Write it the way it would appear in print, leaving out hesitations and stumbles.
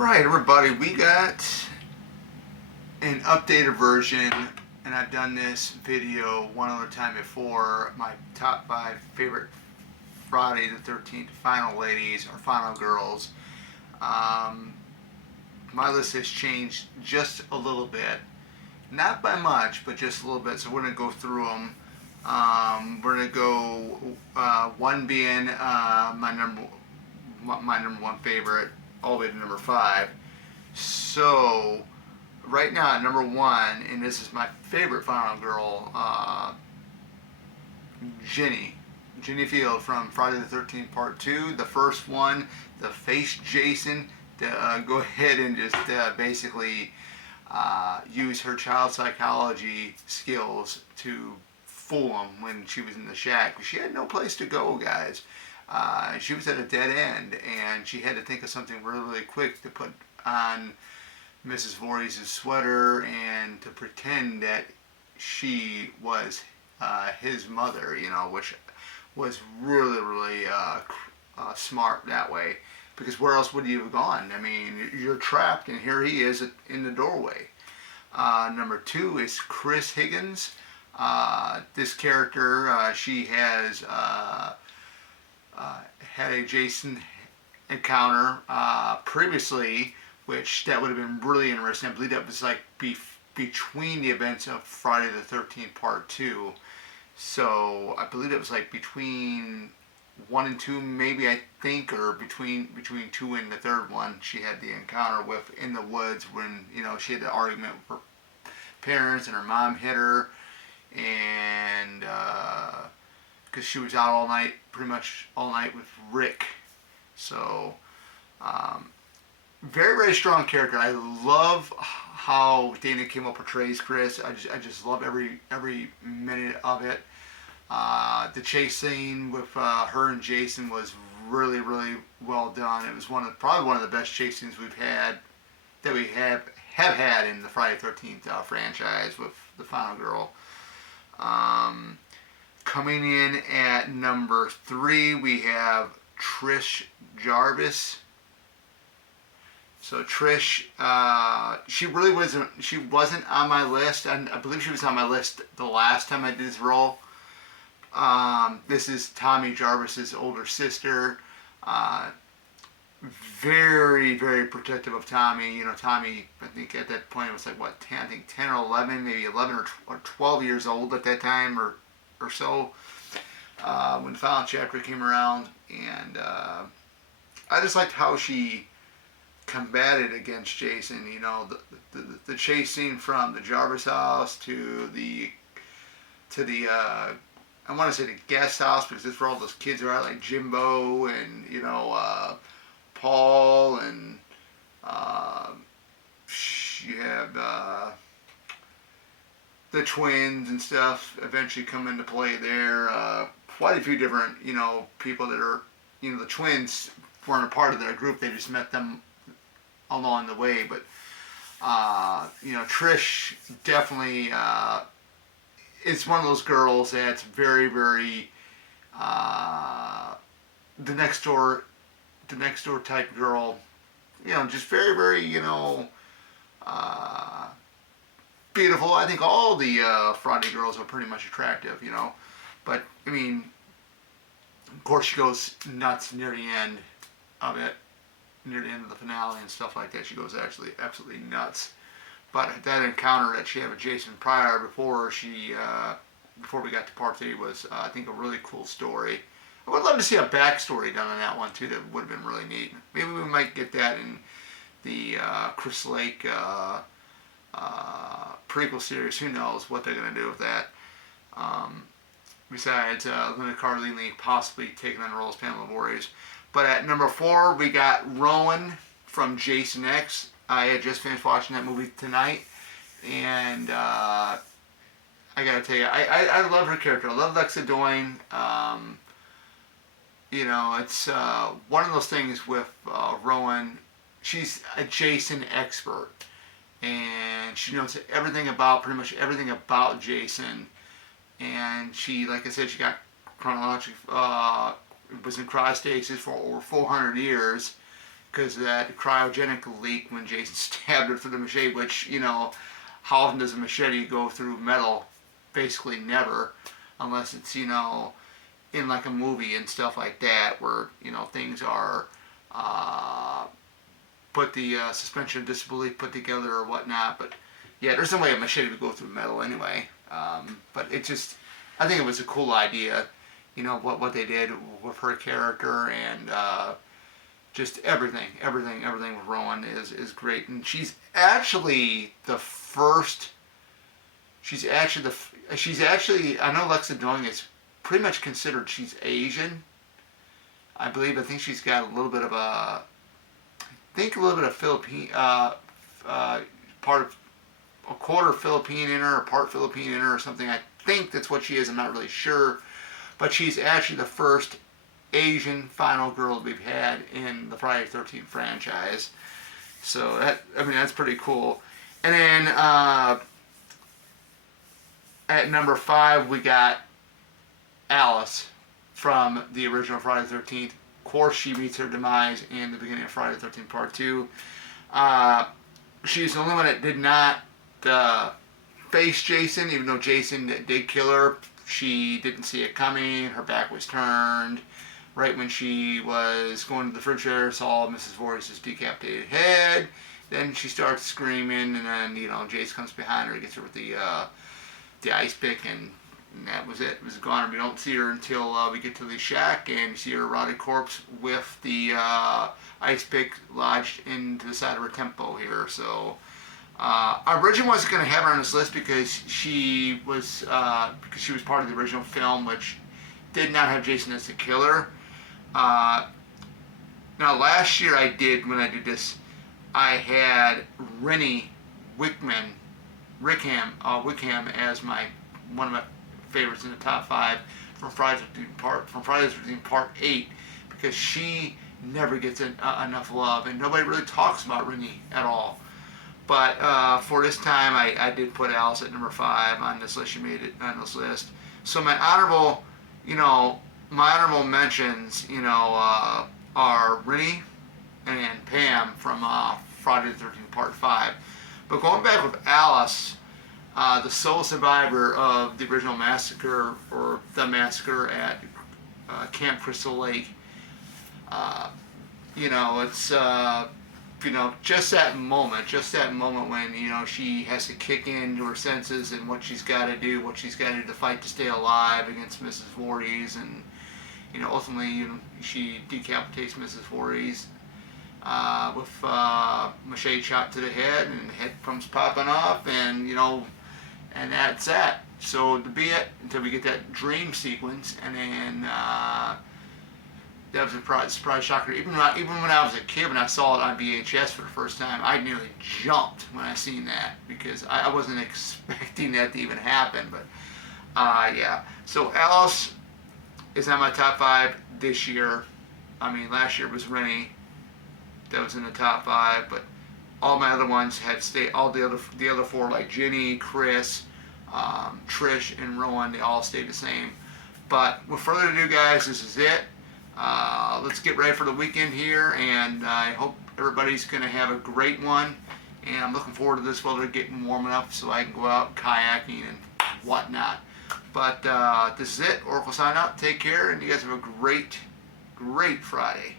Alright everybody, we got an updated version, and I've done this video one other time before, my top 5 favorite Friday the 13th final ladies or final girls. Um, my list has changed just a little bit, not by much, but just a little bit, so we're going to go through them. We're going to go, one being my number one favorite, all the way to number 5. So, right now at number 1, and this is my favorite final girl, Ginny Field from Friday the 13th Part 2. The first one, the face Jason, to go ahead and just basically use her child psychology skills to fool him when she was in the shack. She had no place to go, guys. She was at a dead end, and she had to think of something really, really quick to put on Mrs. Voorhees' sweater and to pretend that she was his mother, which was really, really smart that way. Because where else would you have gone? I mean, you're trapped, and here he is in the doorway. Number 2 is Chris Higgins. This character, she has had a Jason encounter previously, which that would have been really interesting. I believe that was like between the events of Friday the 13th Part 2. So I believe it was like between 1 and 2, maybe, I think, or between 2 and the third one, she had the encounter with in the woods when she had the argument with her parents and her mom hit her, and because she was out all night, pretty much all night with Rick. So very, very strong character. I love how Dana Kimmel portrays Chris. I just love every minute of it. The chase scene with her and Jason was really, really well done. It was probably one of the best chase scenes we've had, that we have had in the Friday the 13th franchise with the final girl. Coming in at number 3, we have Trish Jarvis. So Trish, she wasn't on my list. I believe she was on my list the last time I did this role. This is Tommy Jarvis's older sister. Very, very protective of Tommy. Tommy, I think at that point was like, what, 10, I think 10 or 11, maybe 11 or 12 years old at that time, or so, when the final chapter came around. And I just liked how she combated against Jason. The chase scene from the Jarvis house to the I want to say the guest house, because that's where all those kids are at, like Jimbo and Paul, and you have the twins and stuff eventually come into play there. Quite a few different people that are the twins weren't a part of their group. They just met them along the way. But Trish definitely is one of those girls that's very, very the next door type girl. Just very, very beautiful. I think all the Friday girls are pretty much attractive, but I mean, of course, she goes nuts near the end of it, near the end of the finale and stuff like that. She goes actually absolutely nuts. But that encounter that she had with Jason Pryor before we got to Part 3 was, I think, a really cool story. I would love to see a backstory done on that one too. That would have been really neat. Maybe we might get that in the Chris Lake prequel series. Who knows what they're going to do with that. Besides Linda Cardellini possibly taking on the role as Pamela Voorhees. But at number 4, we got Rowan from Jason X. I had just finished watching that movie tonight, and I gotta tell you, I love her character. I love Lexa Doyne. It's one of those things with Rowan. She's a Jason expert, and she knows pretty much everything about Jason. And she, like I said, she got chronological, was in cryostasis for over 400 years. because of that cryogenic leak when Jason stabbed her through the machete, which, you know, how often does a machete go through metal? Basically never, unless it's, you know, in like a movie and stuff like that, where, you know, things are put the suspension of disbelief put together or whatnot. But yeah, there's no way a machete would go through metal anyway. But it just, I think it was a cool idea, you know, what they did with her character, and just everything with Rowan is great. And she's actually the first. She's actually I know Lexa Doing is pretty much considered, she's Asian. I believe. I think she's got a little bit of Philippine, part of a quarter Philippine in her, or part Philippine in her, or something. I think that's what she is. I'm not really sure, but she's actually the first Asian final girl that we've had in the Friday the 13th franchise. So that's pretty cool. And then at number 5 we got Alice from the original Friday the 13th. Of course, she meets her demise in the beginning of Friday the 13th Part 2. She's the only one that did not face Jason, even though Jason did kill her. She didn't see it coming. Her back was turned. Right when she was going to the refrigerator, saw Mrs. Voorhees' decapitated head. Then she starts screaming, and then, you know, Jason comes behind her and gets her with the ice pick, and that was it. It was gone. We don't see her until we get to the shack and see her rotted corpse with the ice pick lodged into the side of her temple here. So I originally wasn't going to have her on this list because she was part of the original film, which did not have Jason as the killer. Now last year when I did this, I had Rennie Wickham as one of my favorites in the top 5 from Friday the 13th Part 8, because she never gets enough love, and nobody really talks about Rennie at all. But for this time, I did put Alice at number 5 on this list. She made it on this list. So my honorable mentions, are Rennie and Pam from Friday the 13th Part 5. But going back with Alice, the sole survivor of the original massacre, or the massacre at Camp Crystal Lake, it's just that moment when she has to kick into her senses and what she's got to do to fight to stay alive against Mrs. Voorhees, and ultimately she decapitates Mrs. Voorhees with machete chop to the head, and the head comes popping off, and and that's that. So to be it until we get that dream sequence, and then that was a surprise shocker. Even when I was a kid, when I saw it on VHS for the first time, I nearly jumped when I seen that, because I wasn't expecting that to even happen. But yeah, so Alice is on my top 5 this year. I mean, last year was Rennie that was in the top 5, but all my other ones had stayed. All the other 4, like Ginny, Chris, Trish, and Rowan, they all stayed the same. But with further ado, guys, this is it. Let's get ready for the weekend here, and I hope everybody's going to have a great one. And I'm looking forward to this weather getting warm enough so I can go out kayaking and whatnot. But this is it. Oracle sign out. Take care, and you guys have a great Friday.